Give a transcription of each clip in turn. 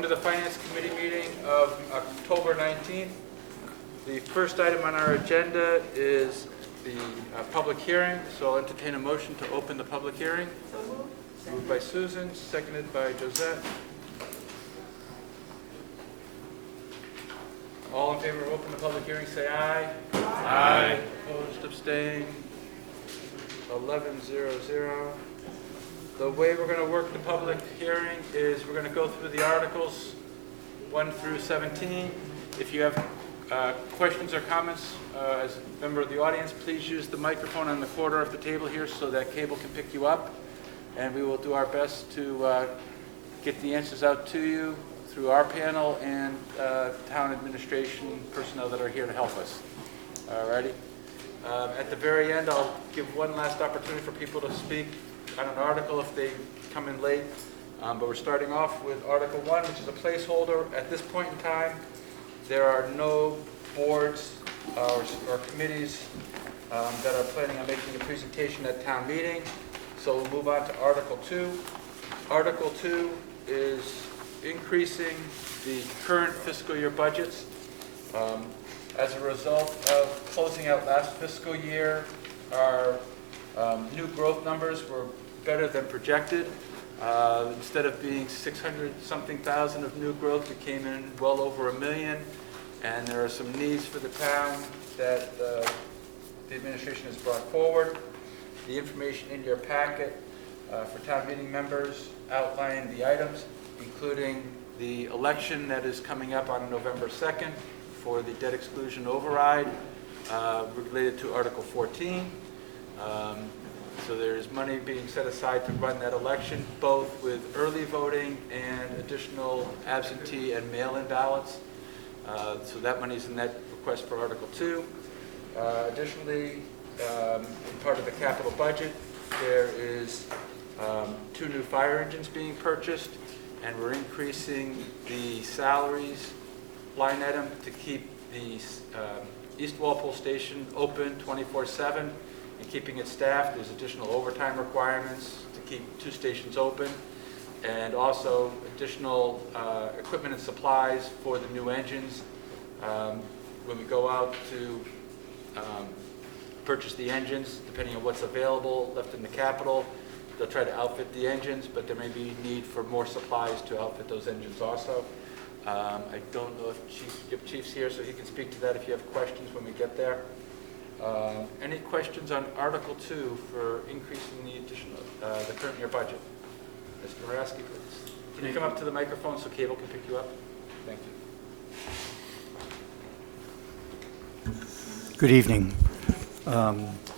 Welcome to the Finance Committee meeting of October 19th. The first item on our agenda is the public hearing, so I'll entertain a motion to open the public hearing. So moved. Moved by Susan, seconded by Josette. All in favor of opening the public hearing, say aye. Aye. Opposed, abstained, 11-0-0. The way we're going to work the public hearing is we're going to go through the articles 1 through 17. If you have questions or comments as a member of the audience, please use the microphone on the corner of the table here so that Cable can pick you up. And we will do our best to get the answers out to you through our panel and town administration personnel that are here to help us. All righty. At the very end, I'll give one last opportunity for people to speak on an article if they come in late. But we're starting off with Article 1, which is a placeholder. At this point in time, there are no boards or committees that are planning on making a presentation at town meeting. So we'll move on to Article 2. Article 2 is increasing the current fiscal year budgets. As a result of closing out last fiscal year, our new growth numbers were better than projected. Instead of being 600-something thousand of new growth, it came in well over $1 million. And there are some needs for the town that the administration has brought forward. The information in your packet for town meeting members outline the items, including the election that is coming up on November 2nd for the debt exclusion override related to Article 14. So there is money being set aside to run that election, both with early voting and additional absentee and mail-in ballots. So that money is in that request for Article 2. Additionally, in part of the capital budget, there is 2 new fire engines being purchased, and we're increasing the salaries line item to keep the East Walpole station open 24/7 and keeping it staffed. There's additional overtime requirements to keep 2 stations open, and also additional equipment and supplies for the new engines. When we go out to purchase the engines, depending on what's available left in the capital, they'll try to outfit the engines, but there may be need for more supplies to outfit those engines also. I don't know if Chief's here, so he can speak to that if you have questions when we get there. Any questions on Article 2 for increasing the additional, the current year budget? Mr. Moraski, please. Can you come up to the microphone so Cable can pick you up? Thank you. Good evening.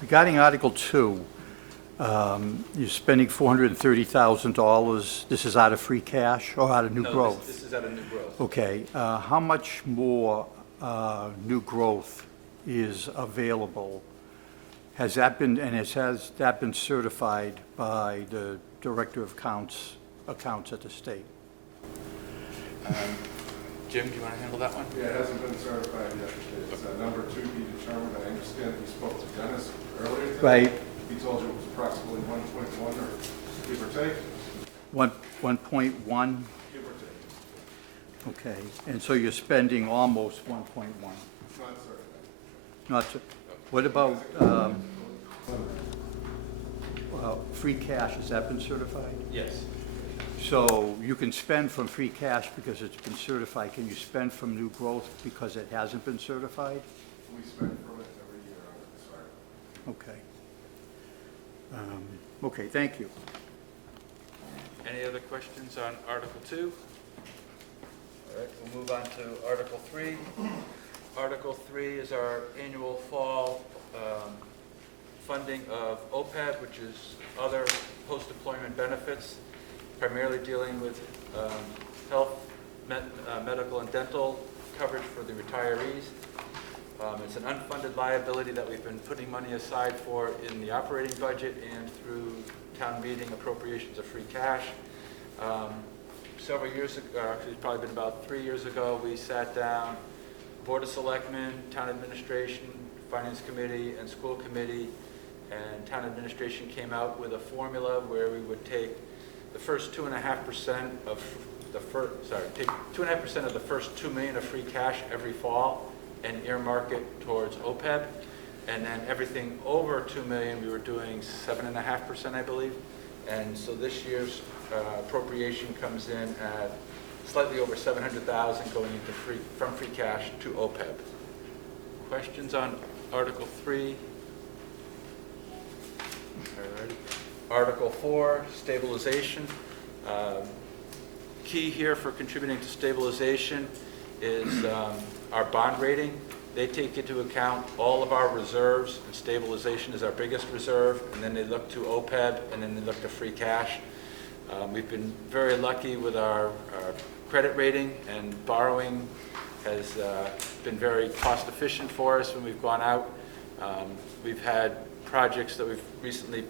Regarding Article 2, you're spending $430,000. This is out of free cash or out of new growth? No, this is out of new growth. Okay. How much more new growth is available? Has that been certified by the Director of Accounts at the state? Jim, do you want to handle that one? Yeah, it hasn't been certified yet. It's number 2 be determined. I understand he spoke to Dennis earlier today. Right. He told you it was approximately 1.1 or give or take. 1.1? Give or take. Okay. And so you're spending almost 1.1. Not certified. Not, what about free cash? Has that been certified? Yes. So you can spend from free cash because it's been certified. Can you spend from new growth because it hasn't been certified? We spend from it every year on it. Sorry. Okay. Okay, thank you. Any other questions on Article 2? All right, we'll move on to Article 3. Article 3 is our annual fall funding of OPEB, which is other post-deployment benefits, primarily dealing with health, medical, and dental coverage for the retirees. It's an unfunded liability that we've been putting money aside for in the operating budget and through town meeting appropriations of free cash. Several years ago, actually it's probably been about 3 years ago, we sat down, Board of Selectmen, Town Administration, Finance Committee, and School Committee, and Town Administration came out with a formula where we would take the first 2.5% of take 2.5% of the first $2 million of free cash every fall and earmark it towards OPEB. And then everything over $2 million, we were doing 7.5%, I believe. And so this year's appropriation comes in at slightly over $700,000 going into from free cash to OPEB. Questions on Article 3? Alrighty. Article 4, stabilization. Key here for contributing to stabilization is our bond rating. They take into account all of our reserves, and stabilization is our biggest reserve, and then they look to OPEB, and then they look to free cash. We've been very lucky with our credit rating, and borrowing has been very cost efficient for us when we've gone out. We've had projects that we've recently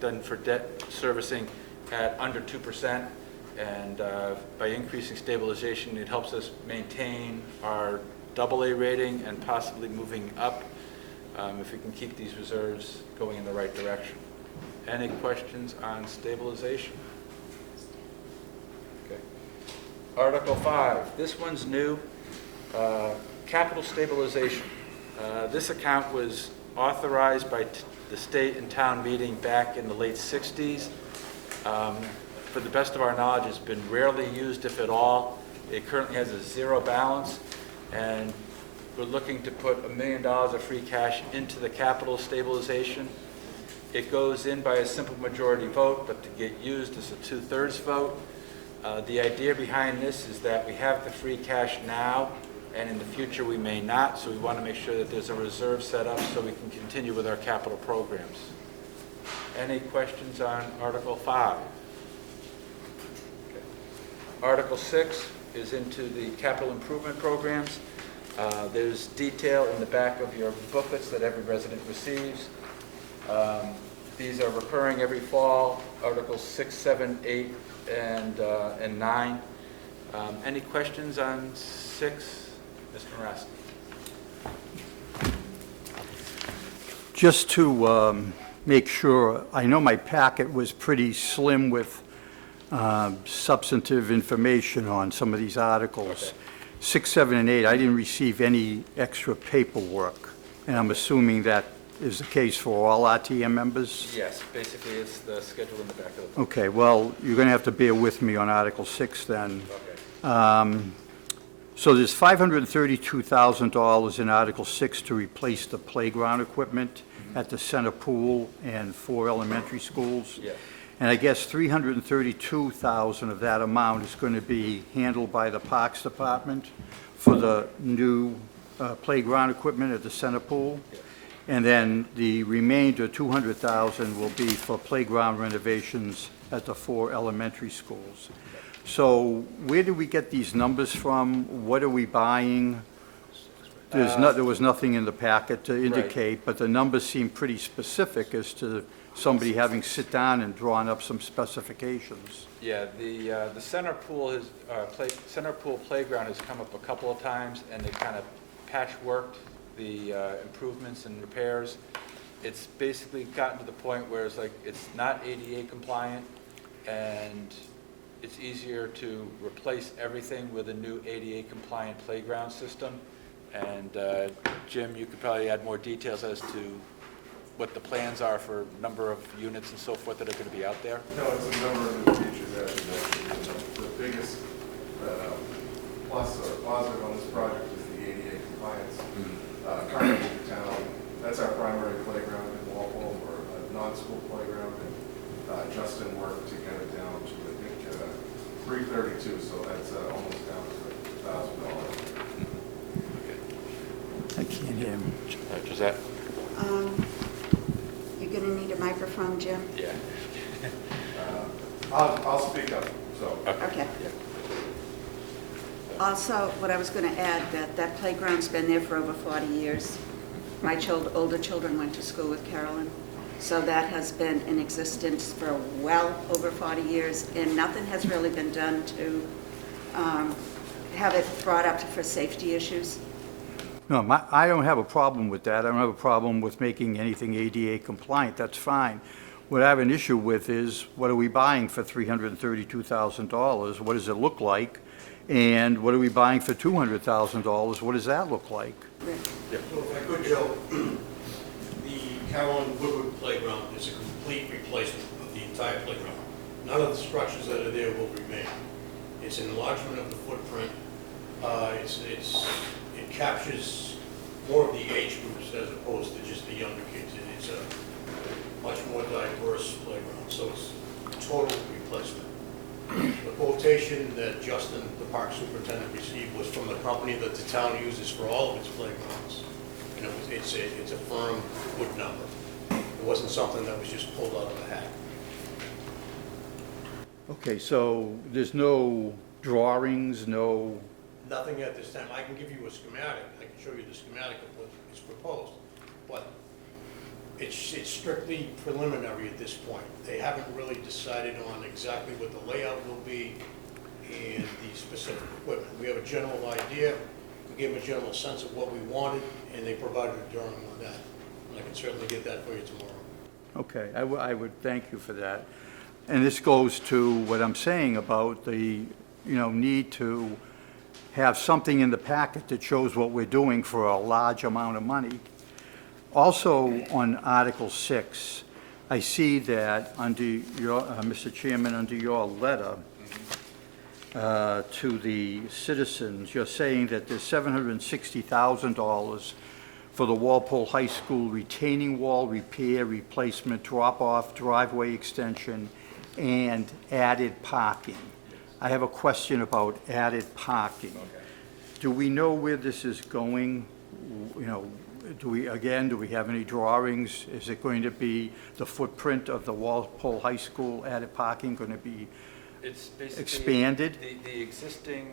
done for debt servicing at under 2%, and by increasing stabilization, it helps us maintain our AA rating and possibly moving up if we can keep these reserves going in the right direction. Any questions on stabilization? Okay. Article 5, this one's new, capital stabilization. This account was authorized by the state and town meeting back in the late 60s. For the best of our knowledge, it's been rarely used, if at all. It currently has a zero balance, and we're looking to put $1 million of free cash into the capital stabilization. It goes in by a simple majority vote, but to get used is a 2/3 vote. The idea behind this is that we have the free cash now, and in the future we may not, so we want to make sure that there's a reserve set up so we can continue with our capital programs. Any questions on Article 5? Okay. Article 6 is into the capital improvement programs. There's detail in the back of your booklets that every resident receives. These are recurring every fall, Articles 6, 7, 8, and 9. Any questions on 6? Mr. Marasky. Just to make sure, I know my packet was pretty slim with substantive information on some of these articles. Okay. 6, 7, and 8, I didn't receive any extra paperwork, and I'm assuming that is the case for all RTM members? Yes, basically it's the schedule in the back of the book. Okay, well, you're going to have to bear with me on Article 6 then. Okay. So there's $532,000 in Article 6 to replace the playground equipment at the center pool and 4 elementary schools. Yeah. And I guess $332,000 of that amount is going to be handled by the Parks Department for the new playground equipment at the center pool. Yeah. And then the remainder, $200,000, will be for playground renovations at the 4 elementary schools. So where do we get these numbers from? What are we buying? There was nothing in the packet to indicate, but the numbers seem pretty specific as to somebody having sit down and drawn up some specifications. Yeah, the center pool center pool playground has come up a couple of times, and they kind of patchworked the improvements and repairs. It's basically gotten to the point where it's like it's not ADA compliant, and it's easier to replace everything with a new ADA compliant playground system. And Jim, you could probably add more details as to what the plans are for number of units and so forth that are going to be out there. No, it's a number of the features that you mentioned. The biggest plus or positive on this project is the ADA compliance. Currently in town, that's our primary playground in Walpole, or a non-school playground, and Justin worked to get it down to, I think, $332, so that's almost down to $1,000. I can't hear him. Josette? You're going to need a microphone, Jim? Yeah. I'll speak up, so. Okay. Yeah. Also, what I was going to add, that playground's been there for over 40 years. My older children went to school with Carolyn, so that has been in existence for well over 40 years, and nothing has really been done to have it brought up for safety issues. No, I don't have a problem with that. I don't have a problem with making anything ADA compliant. That's fine. What I have an issue with is, what are we buying for $332,000? What does it look like? And what are we buying for $200,000? What does that look like? Rick? So if I could, Joe, the Carolyn Woodward Playground is a complete replacement of the entire playground. None of the structures that are there will remain. It's an enlargement of the footprint. It captures more of the age groups as opposed to just the younger kids. It's a much more diverse playground, so it's a total replacement. The quotation that Justin, the park superintendent, received was from the company that the town uses for all of its playgrounds. And it's a firm, good number. It wasn't something that was just pulled out of a hat. Okay, so there's no drawings, no, Nothing at this time. I can give you a schematic. I can show you the schematic of what is proposed. But it's strictly preliminary at this point. They haven't really decided on exactly what the layout will be and the specific equipment. We have a general idea. We gave them a general sense of what we wanted, and they provided a drawing on that. And I can certainly get that for you tomorrow. okay, I would thank you for that. And this goes to what I'm saying about the, need to have something in the packet that shows what we're doing for a large amount of money. Also, on Article 6, I see that under your, Mr. Chairman, under your letter to the citizens, you're saying that there's $760,000 for the Walpole High School retaining wall repair, replacement, drop-off, driveway extension, and added parking. I have a question about added parking. Do we know where this is going? Do we have any drawings? Is it going to be the footprint of the Walpole High School added parking going to be It's basically expanded? the existing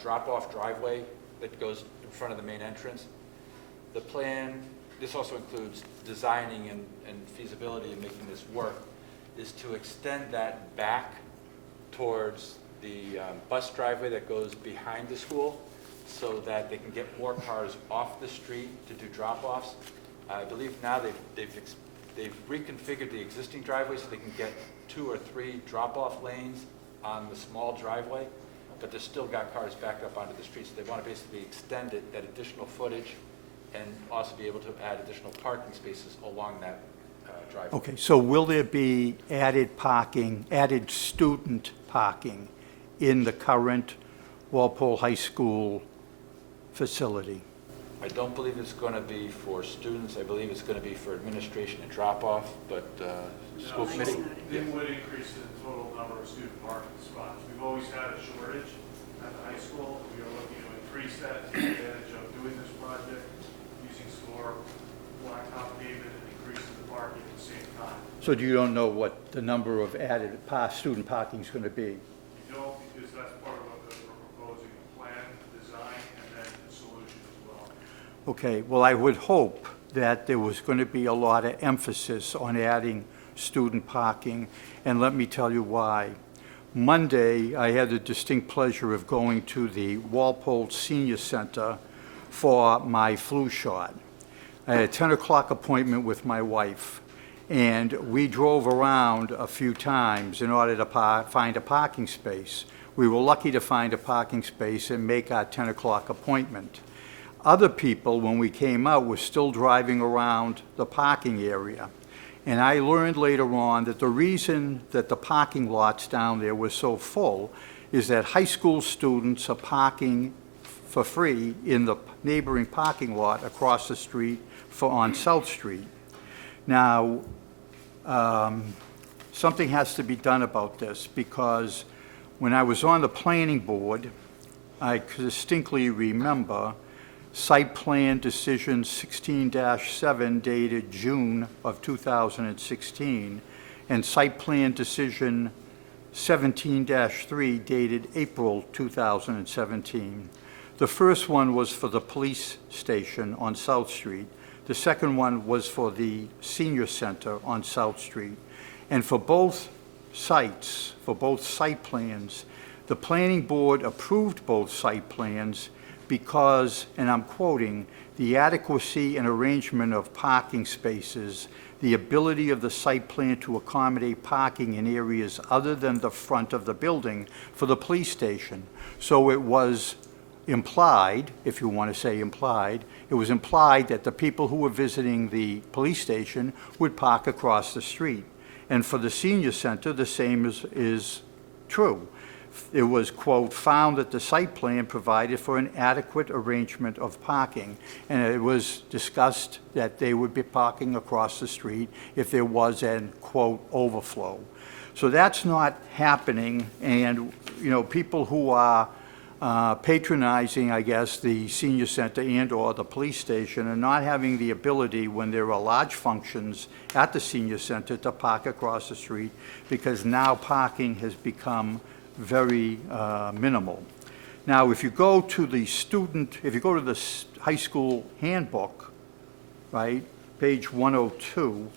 drop-off driveway that goes in front of the main entrance. The plan, this also includes designing and feasibility of making this work, is to extend that back towards the bus driveway that goes behind the school so that they can get more cars off the street to do drop-offs. I believe now they've reconfigured the existing driveway so they can get 2 or 3 drop-off lanes on the small driveway, but they've still got cars backed up onto the street, so they want to basically extend it, that additional footage, and also be able to add additional parking spaces along that driveway. Okay, so will there be added parking, added student parking in the current Walpole High School facility? I don't believe it's going to be for students. I believe it's going to be for administration and drop-off, but school No, committee. it's It would increase the total number of student parking spots. We've always had a shortage at the high school. We are looking to increase that to take advantage of doing this project, using some more blacktop pavement and increasing the parking at the same time. So you don't know what the number of added student parking is going to be? We don't, because that's part of what we're proposing, a plan, design, and then the solution as well. Okay, well, I would hope that there was going to be a lot of emphasis on adding student parking, and let me tell you why. Monday, I had the distinct pleasure of going to the Walpole Senior Center for my flu shot. I had a 10 o'clock appointment with my wife, and we drove around a few times in order to find a parking space. We were lucky to find a parking space and make our 10 o'clock appointment. Other people, when we came out, were still driving around the parking area. And I learned later on that the reason that the parking lots down there were so full is that high school students are parking for free in the neighboring parking lot across the street on South Street. Now, something has to be done about this, because when I was on the planning board, I distinctly remember Site Plan Decision 16-7 dated June of 2016, and Site Plan Decision 17-3 dated April 2017. The first one was for the police station on South Street. The second one was for the senior center on South Street. And for both sites, for both site plans, the planning board approved both site plans because, and I'm quoting, the adequacy and arrangement of parking spaces, the ability of the site plan to accommodate parking in areas other than the front of the building for the police station. So it was implied, if you want to say implied, it was implied that the people who were visiting the police station would park across the street. And for the senior center, the same is true. It was, quote, found that the site plan provided for an adequate arrangement of parking, and it was discussed that they would be parking across the street if there was an, quote, overflow. So that's not happening, and, you know, people who are patronizing, I guess, the senior center and/or the police station are not having the ability, when there are large functions at the senior center, to park across the street, because now parking has become very minimal. Now, if you go to the high school handbook, right, page 102,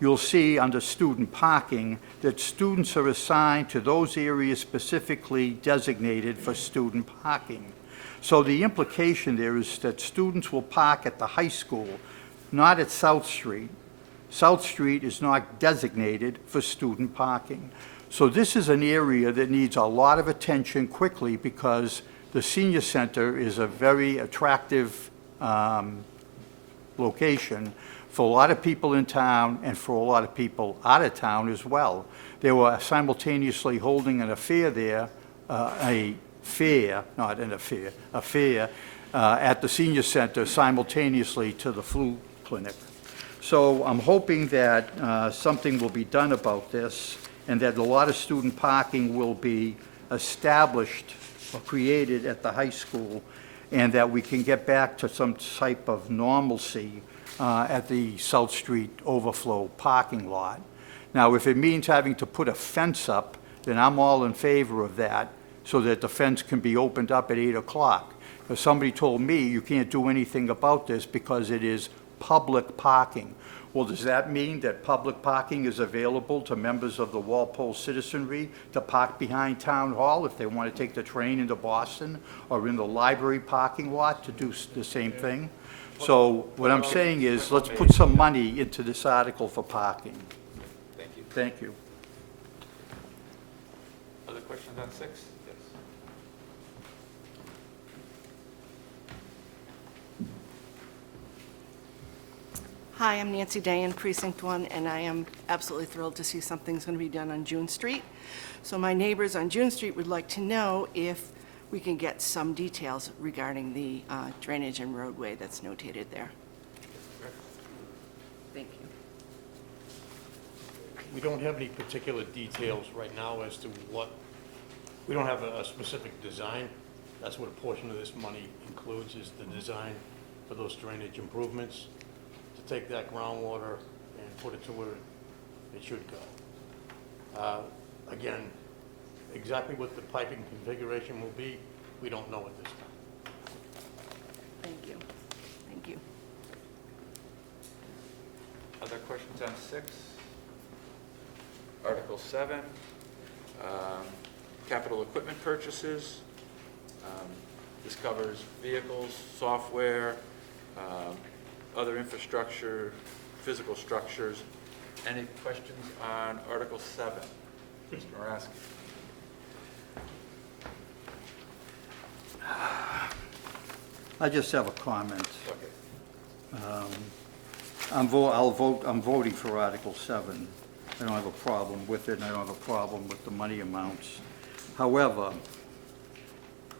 you'll see under student parking that students are assigned to those areas specifically designated for student parking. So the implication there is that students will park at the high school, not at South Street. South Street is not designated for student parking. So this is an area that needs a lot of attention quickly, because the senior center is a very attractive location for a lot of people in town and for a lot of people out of town as well. They were simultaneously holding an affair there, a fair at the senior center simultaneously to the flu clinic. So I'm hoping that something will be done about this, and that a lot of student parking will be established or created at the high school, and that we can get back to some type of normalcy at the South Street overflow parking lot. Now, if it means having to put a fence up, then I'm all in favor of that, so that the fence can be opened up at 8 o'clock. Because somebody told me you can't do anything about this because it is public parking. Well, does that mean that public parking is available to members of the Walpole citizenry to park behind Town Hall if they want to take the train into Boston, or in the library parking lot to do the same thing? So what I'm saying is, let's put some money into this article for parking. Thank you. Thank you. Other questions on 6? Yes. Hi, I'm Nancy Dayan, Precinct 1, and I am absolutely thrilled to see something's going to be done on June Street. So my neighbors on June Street would like to know if we can get some details regarding the drainage and roadway that's notated there. Thank you. We don't have any particular details right now as to what, we don't have a specific design. That's what a portion of this money includes, is the design for those drainage improvements, to take that groundwater and put it to where it should go. Again, exactly what the piping configuration will be, we don't know at this time. Thank you. Thank you. Other questions on 6? Article 7, capital equipment purchases. This covers vehicles, software, other infrastructure, physical structures. Any questions on Article 7? Mr. Moraski? I just have a comment. Okay. I'm voting for Article 7. I don't have a problem with it, and I don't have a problem with the money amounts. However,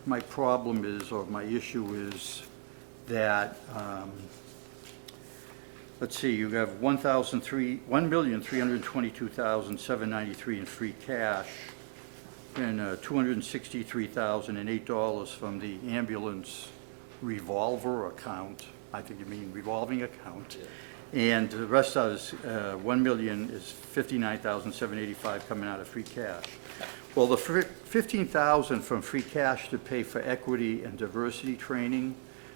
my problem is, or my issue is, that, let's see, you have $1,322,793 in free cash, and $263,008 from the ambulance revolver account. I think you mean revolving account. And the rest is, $1,059,785 coming out of free cash. Well, the $15,000 from free cash to pay for equity and diversity training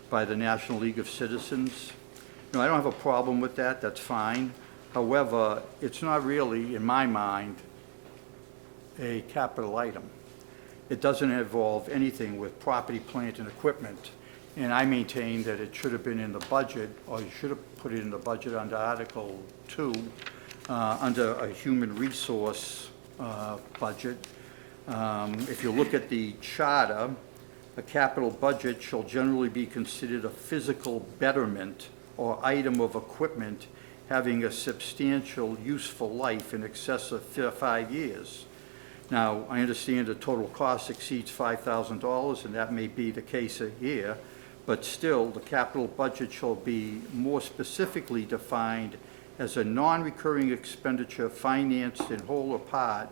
by the National League of Citizens, I don't have a problem with that, that's fine. However, it's not really, in my mind, a capital item. It doesn't involve anything with property, plant, and equipment. And I maintain that it should have been in the budget, or you should have put it in the budget under Article 2, under a human resource budget. If you look at the charter, a capital budget shall generally be considered a physical betterment or item of equipment having a substantial useful life in excess of 5 years. Now, I understand the total cost exceeds $5,000, and that may be the case here, but still, the capital budget shall be more specifically defined as a non-recurring expenditure financed in whole or part,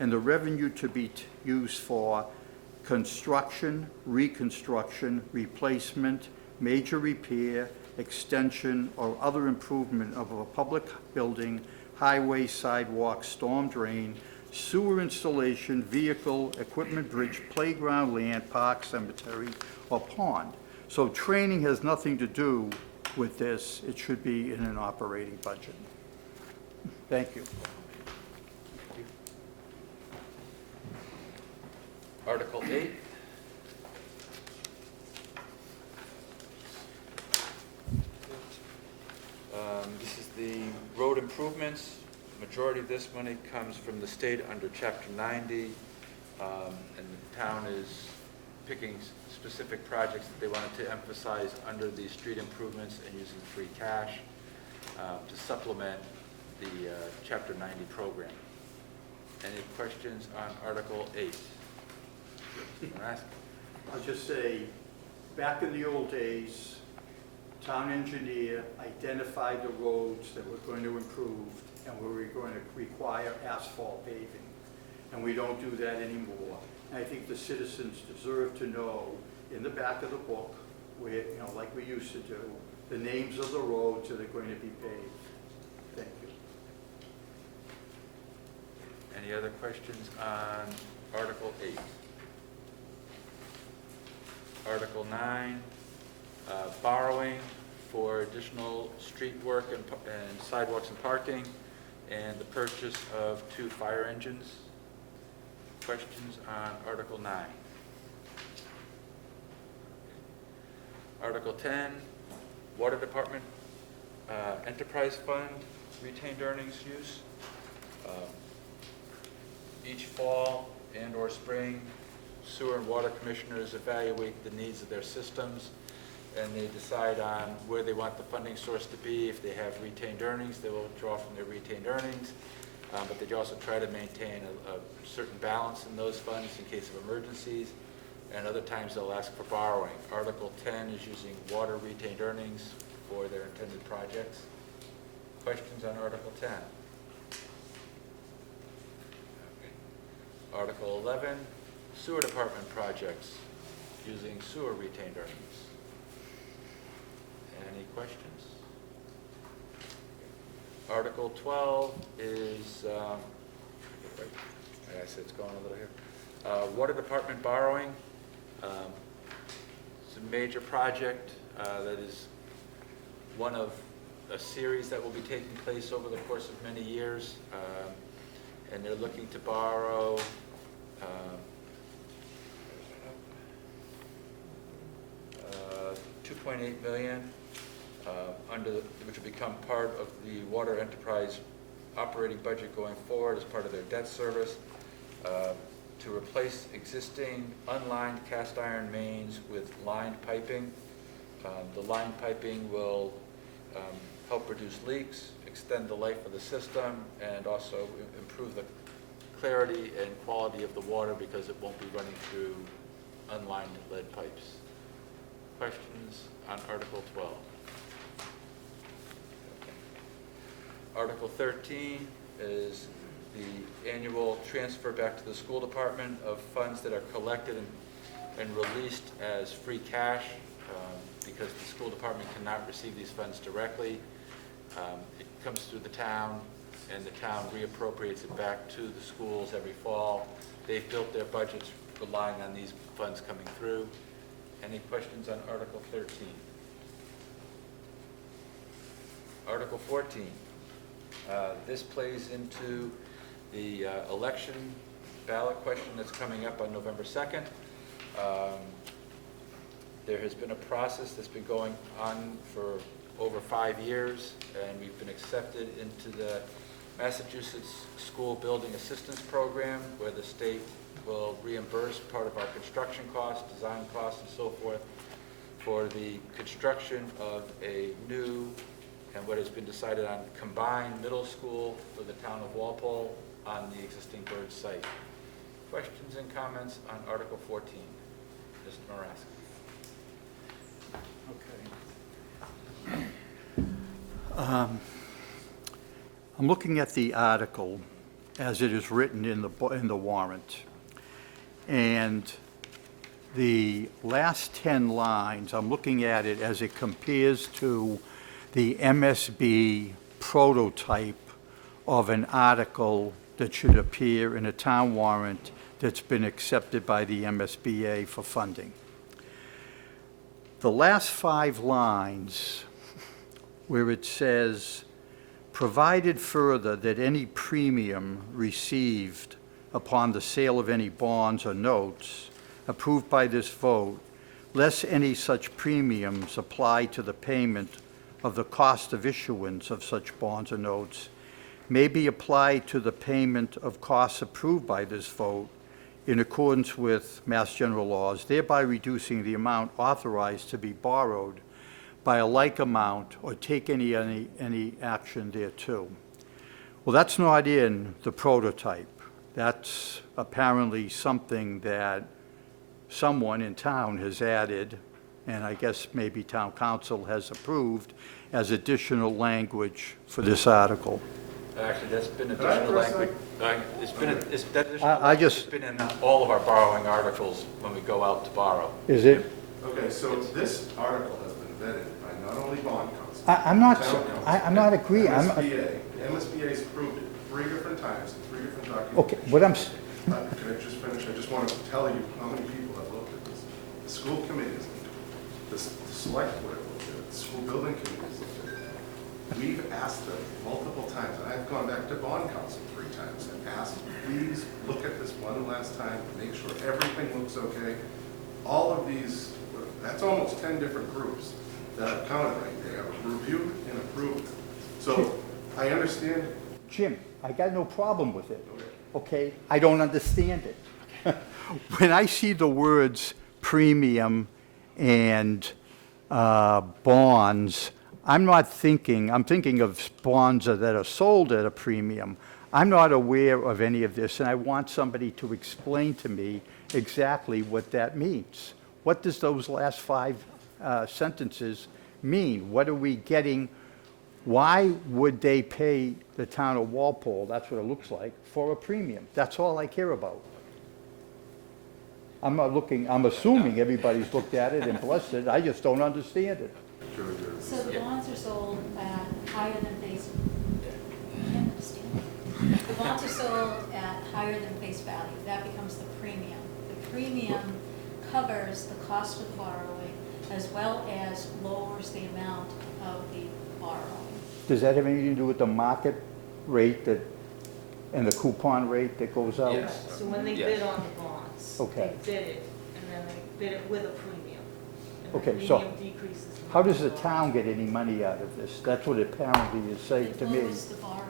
and the revenue to be used for construction, reconstruction, replacement, major repair, extension, or other improvement of a public building, highway, sidewalk, storm drain, sewer installation, vehicle, equipment bridge, playground, land, park, cemetery, or pond. So training has nothing to do with this. It should be in an operating budget. Thank you. Article 8. This is the road improvements. Majority of this money comes from the state under Chapter 90, and the town is picking specific projects that they wanted to emphasize under the street improvements and using free cash to supplement the Chapter 90 program. Any questions on Article 8? I'll just say, back in the old days, town engineer identified the roads that we're going to improve and we were going to require asphalt paving. And we don't do that anymore. And I think the citizens deserve to know in the back of the book, where, you know, like we used to do, the names of the roads that are going to be paved. Thank you. Any other questions on Article 8? Article 9, borrowing for additional street work and sidewalks and parking, and the purchase of 2 fire engines. Questions on Article 9? Article 10, Water Department Enterprise Fund, retained earnings use. Each fall and/or spring, sewer and water commissioners evaluate the needs of their systems, and they decide on where they want the funding source to be. If they have retained earnings, they will draw from their retained earnings, but they also try to maintain a certain balance in those funds in case of emergencies, and other times they'll ask for borrowing. Article 10 is using water retained earnings for their intended projects. Questions on Article 10? Okay. Article 11, sewer department projects using sewer retained earnings. Any questions? Article 12 is, I said it's going a little here. Water department borrowing. It's a major project that is one of a series that will be taking place over the course of many years, and they're looking to borrow $2.8 million which will become part of the water enterprise operating budget going forward as part of their debt service, to replace existing unlined cast iron mains with lined piping. The lined piping will help reduce leaks, extend the life of the system, and also improve the clarity and quality of the water because it won't be running through unlined lead pipes. Questions on Article 12? Okay. Article 13 is the annual transfer back to the school department of funds that are collected and released as free cash, because the school department cannot receive these funds directly. It comes through the town, and the town reappropriates it back to the schools every fall. They've built their budgets relying on these funds coming through. Any questions on Article 13? Article 14. This plays into the election ballot question that's coming up on November 2nd. There has been a process that's been going on for over 5 years, and we've been accepted into the Massachusetts School Building Assistance Program, where the state will reimburse part of our construction costs, design costs, and so forth, for the construction of a new, and what has been decided on, combined middle school for the town of Walpole on the existing Bird site. Questions and comments on Article 14? Mr. Marasco. I'm looking at the article as it is written in the warrant. And the last 10 lines, I'm looking at it as it compares to the MSB prototype of an article that should appear in a town warrant that's been accepted by the MSBA for funding. The last 5 lines, where it says, provided further that any premium received upon the sale of any bonds or notes approved by this vote, less any such premiums apply to the payment of the cost of issuance of such bonds or notes, may be applied to the payment of costs approved by this vote in accordance with Mass General laws, thereby reducing the amount authorized to be borrowed by a like amount or take any action thereto. Well, that's not in the prototype. That's apparently something that someone in town has added, and I guess maybe town council has approved as additional language for this article. Actually, that's been Can I additional address language. That additional I language has just- been in all of our borrowing articles when we go out to borrow. Is it? Okay, so this article has been vetted by not only bond council. I'm not, town council, I'm not agreeing. MSBA's approved it 3 different times, in 3 different documents. Okay, what I'm, Can I just finish? I just want to tell you how many people have looked at this. The school committee has looked at it. The select board have looked at it. The school building committee has looked at it. We've asked them multiple times, and I've gone back to bond council 3 times and asked, please look at this one last time, make sure everything looks okay. All of these, that's almost 10 different groups that have counted right there, reviewed and approved. So I understand. Jim, I got no problem with it, okay? I don't understand it. When I see the words premium and bonds, I'm thinking of bonds that are sold at a premium. I'm not aware of any of this, and I want somebody to explain to me exactly what that means. What does those last 5 sentences mean? What are we getting? Why would they pay the town of Walpole, that's what it looks like, for a premium? That's all I care about. I'm assuming everybody's looked at it and blessed it, I just don't understand it. So the bonds are sold at higher than face, I can't understand. The bonds are sold at higher than face value, that becomes the premium. The premium covers the cost of borrowing as well as lowers the amount of the borrowing. Does that have anything to do with the market rate and the coupon rate that goes out? Yes. So when they Yes. bid on the bonds, Okay. they bid it, and then they bid it with a premium. And the Okay, so premium decreases the how does the amount of town get any money out of this? That's what it apparently is saying to me. It lowers the borrowing.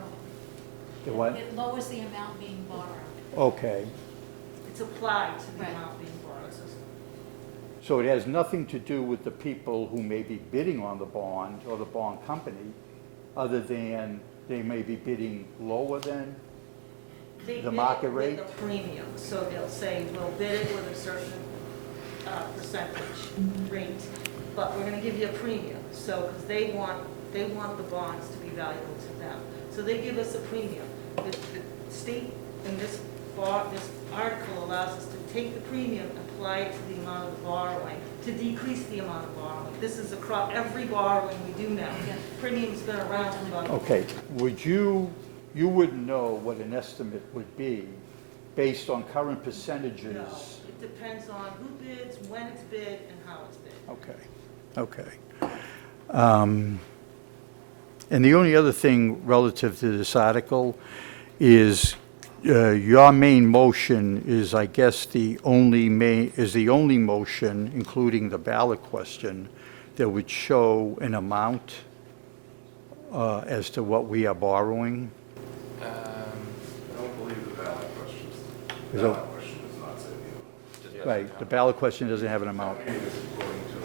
The what? It lowers the amount being borrowed. Okay, borrowing. It's applied to the Right. amount being borrowed. so it has nothing to do with the people who may be bidding on the bond or the bond company, other than they may be bidding lower than? They The bid market it rate? with a premium, so they'll say, we'll bid it with a certain percentage rate, but we're gonna give you a premium, so, because they want the bonds to be valuable to them. So they give us a premium. The state in this article allows us to take the premium and apply it to the amount of the borrowing, to decrease the amount of borrowing. This is across every borrowing we do now. Premium's been around for about. Okay, you wouldn't know what an estimate would be based on current percentages? No, it depends on who bids, when it's bid, and how it's bid. Okay. And the only other thing relative to this article is, Your main motion is, I guess, the only motion, including the ballot question, that would show an amount as to what we are borrowing. I don't believe the ballot question Is that- does not say the amount. Right, the ballot question doesn't have an amount. Town meeting is going to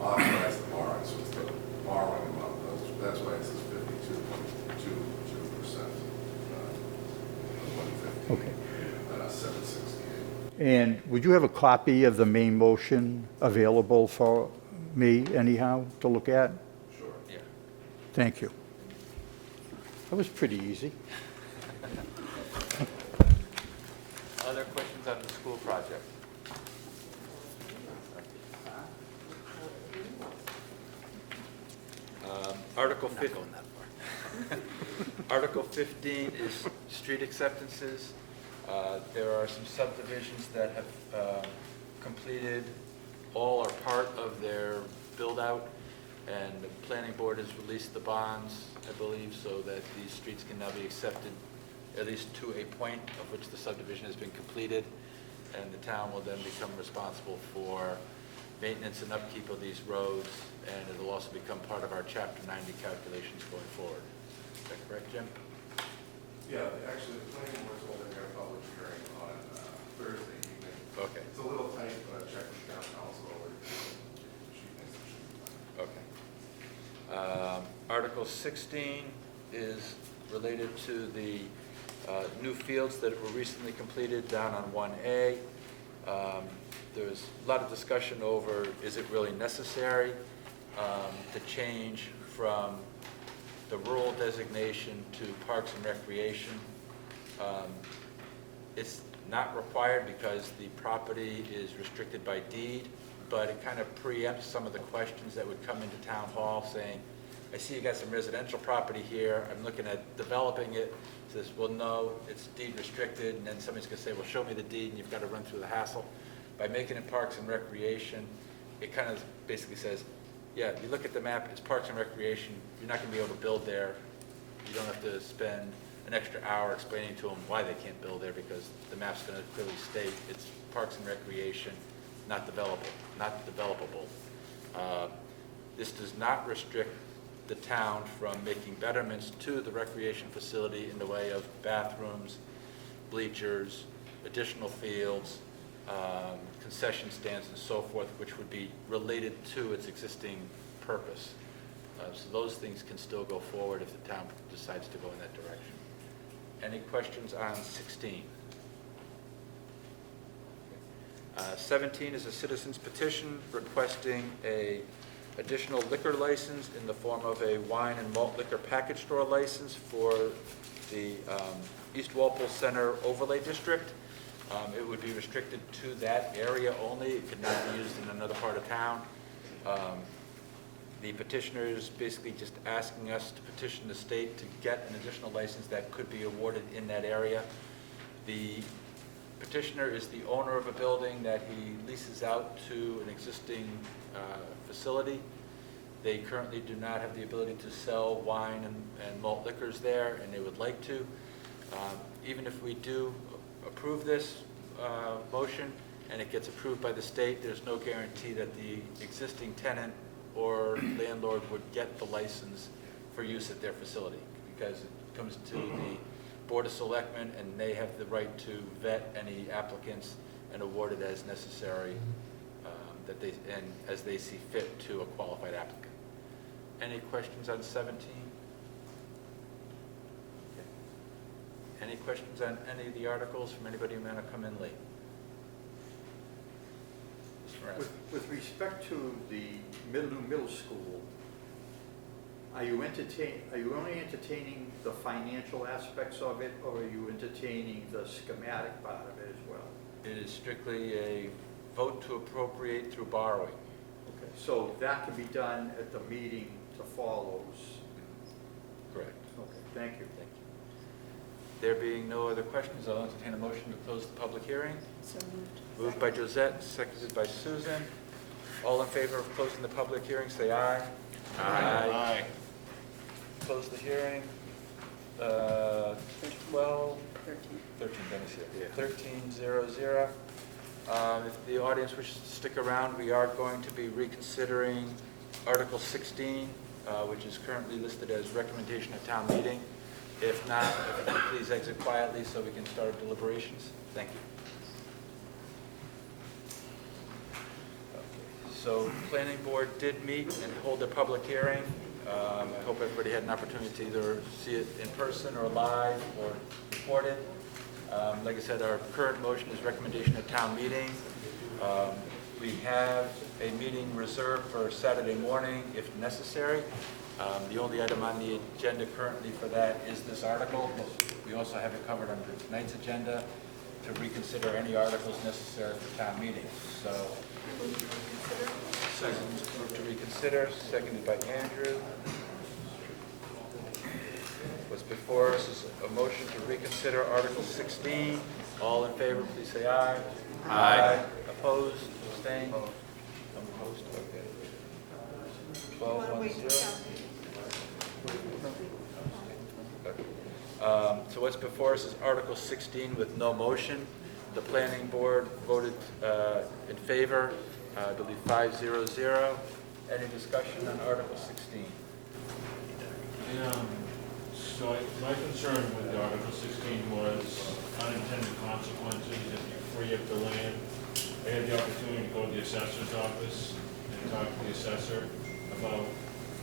authorize the borrowing, so it's the borrowing amount. That's why it says 52.22%. 150. Okay. 768. And would you have a copy of the main motion available for me anyhow to look at? Sure. Yeah. Thank you. That was pretty easy. Other questions on the school project? Article 15. Article 15 is street acceptances. There are some subdivisions that have completed all or part of their build-out, and the planning board has released the bonds, I believe, so that these streets can now be accepted at least to a point of which the subdivision has been completed, and the town will then become responsible for maintenance and upkeep of these roads, and it'll also become part of our Chapter 90 calculations going forward. Is that correct, Jim? Yeah, actually, the planning board's holding their public hearing on Thursday evening. Okay. It's a little tight, but I checked with town council over. She thinks it should be fine. Okay. Article 16 is related to the new fields that were recently completed down on 1A. There's a lot of discussion over, is it really necessary to change from the rural designation to Parks and Recreation? It's not required because the property is restricted by deed, but it kind of preempts some of the questions that would come into town hall saying, I see you got some residential property here, I'm looking at developing it. Says, well, no, it's deed restricted, and then somebody's gonna say, well, show me the deed, and you've got to run through the hassle. By making it Parks and Recreation, it kind of basically says, yeah, you look at the map, it's Parks and Recreation, you're not gonna be able to build there. You don't have to spend an extra hour explaining to them why they can't build there, because the map's gonna clearly state it's Parks and Recreation, not developable. This does not restrict the town from making betterments to the recreation facility in the way of bathrooms, bleachers, additional fields, concession stands and so forth, which would be related to its existing purpose. So those things can still go forward if the town decides to go in that direction. Any questions on 16? 17 is a citizen's petition requesting a additional liquor license in the form of a wine and malt liquor package store license for the East Walpole Center Overlay District. It would be restricted to that area only. It could not be used in another part of town. The petitioner is basically just asking us to petition the state to get an additional license that could be awarded in that area. The petitioner is the owner of a building that he leases out to an existing facility. They currently do not have the ability to sell wine and malt liquors there, and they would like to. Even if we do approve this motion and it gets approved by the state, there's no guarantee that the existing tenant or landlord would get the license for use at their facility, because it comes to the Board of Selectmen, and they have the right to vet any applicants and award it as necessary, and as they see fit to a qualified applicant. Any questions on 17? Okay. Any questions on any of the articles from anybody who may have come in late? Mr. Moran. With respect to the middle school, are you only entertaining the financial aspects of it, or are you entertaining the schematic part of it as well? It is strictly a vote to appropriate through borrowing. Okay, so that can be done at the meeting to follows. Correct. Okay, thank you. Thank you. There being no other questions, I'll entertain a motion to close the public hearing. So moved. Moved by Josette, seconded by Susan. All in favor of closing the public hearing, say aye. Aye. Close the hearing. 12, 13. 13, Dennis here. 1300. If the audience wishes to stick around, we are going to be reconsidering Article 16, which is currently listed as recommendation at town meeting. If not, if you can please exit quietly so we can start deliberations. Thank you. Okay. So, Planning Board did meet and hold a public hearing. I hope everybody had an opportunity to either see it in person or live or recorded. Like I said, our current motion is recommendation at town meeting. We have a meeting reserved for Saturday morning if necessary. The only item on the agenda currently for that is this article. We also have it covered under tonight's agenda to reconsider any articles necessary for town meeting. So, move to reconsider, seconded by Andrew. What's before us is a motion to reconsider Article 16. All in favor, please say aye. Aye. Opposed, abstained? Opposed, okay. 12-1-0. So what's before us is Article 16 with no motion. The Planning Board voted in favor, I believe 5-0-0. Any discussion on Article 16? So my concern with Article 16 was unintended consequences if you free up the land. I had the opportunity to go to the assessor's office and talk to the assessor about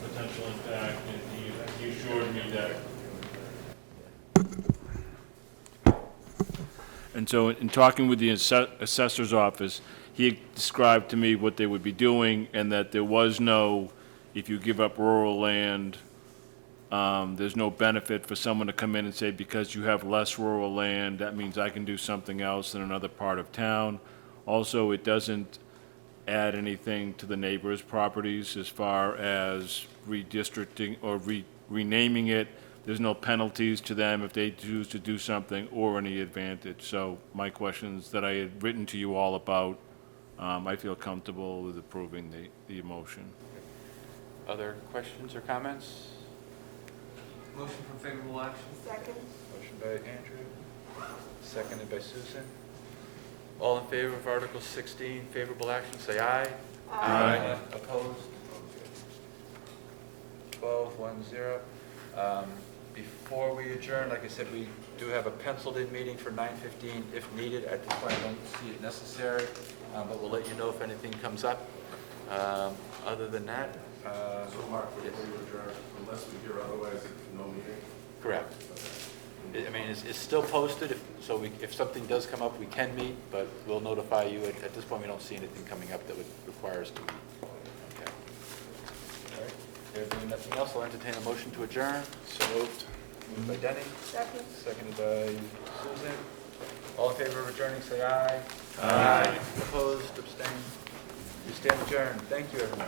potential impact, and he assured me that. And so in talking with the assessor's office, he described to me what they would be doing, and that there was no, if you give up rural land, there's no benefit for someone to come in and say, because you have less rural land, that means I can do something else in another part of town. Also, it doesn't add anything to the neighbors' properties as far as redistricting or renaming it. There's no penalties to them if they choose to do something or any advantage. So my questions that I had written to you all about, I feel comfortable with approving the motion. Other questions or comments? Motion for favorable action. Second. Motion by Andrew, seconded by Susan. All in favor of Article 16, favorable action, say aye. Aye. Opposed? 12-1-0. Before we adjourn, like I said, we do have a penciled-in meeting for 9:15 if needed. At this point, I don't see it necessary, but we'll let you know if anything comes up. Other than that, So Mark, yes. before you adjourn, unless we hear otherwise, no meeting? Correct. I mean, it's still posted, so if something does come up, we can meet, but we'll notify you. At this point, we don't see anything coming up that would require us to meet. Okay. All right. There being nothing else, I'll entertain a motion to adjourn. So moved. Moved by Denny. Second. Seconded by Susan. All in favor of adjourning, say aye. Aye. Opposed, abstained. We stand adjourned. Thank you, everyone.